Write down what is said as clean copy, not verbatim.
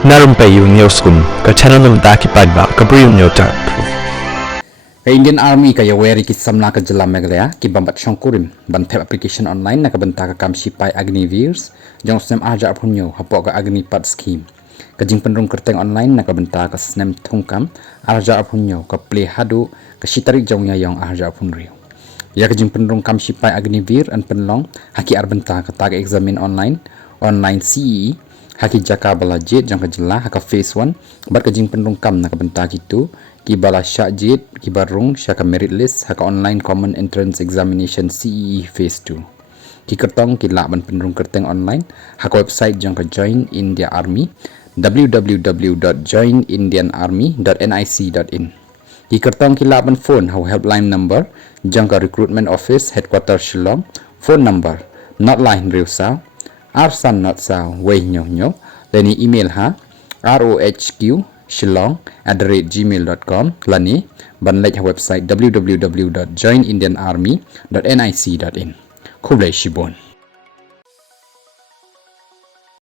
Na Rympei U ke channel nabynta ki paidbah ke Bri U Hynñiewtrep. Ke Indian Army ka yaweri ki samla ka Jylla Meghalaya ki bambat shongkurim bantep application online na kabenta ka kam shipai Agnivirs jong snem arja apunyo hapok ka Agnipath skhim ka jing penrung kyrteng online na kabenta ka snem rungkam arja apunyo ka play hadu ka shitarik jong yayong arja apunrio ya ka jing penrung kam shipai Agnivir an penlong haki arbenta ka tag examine online CEE haki jaka bala jet jang ka Jylla haka phase 1 bar ka jing penrung kam na kabenta kitu ki bala syak jet ki barung syaka merit list haka online common entrance examination CEE phase 2 ki kyrteng ki lak ban penrung kyrteng online haka website jang ka join India Army www.joinindianarmy.nic.in ki kyrteng ki lak ban phone hau helpline number jang ka recruitment office headquarter Shillong phone number not line reusa arsan not sa wei nyo leni email ha rohq@shillong@gmail.com lani banlej website www.joinindianarmy.nic.in Khublei Shibun.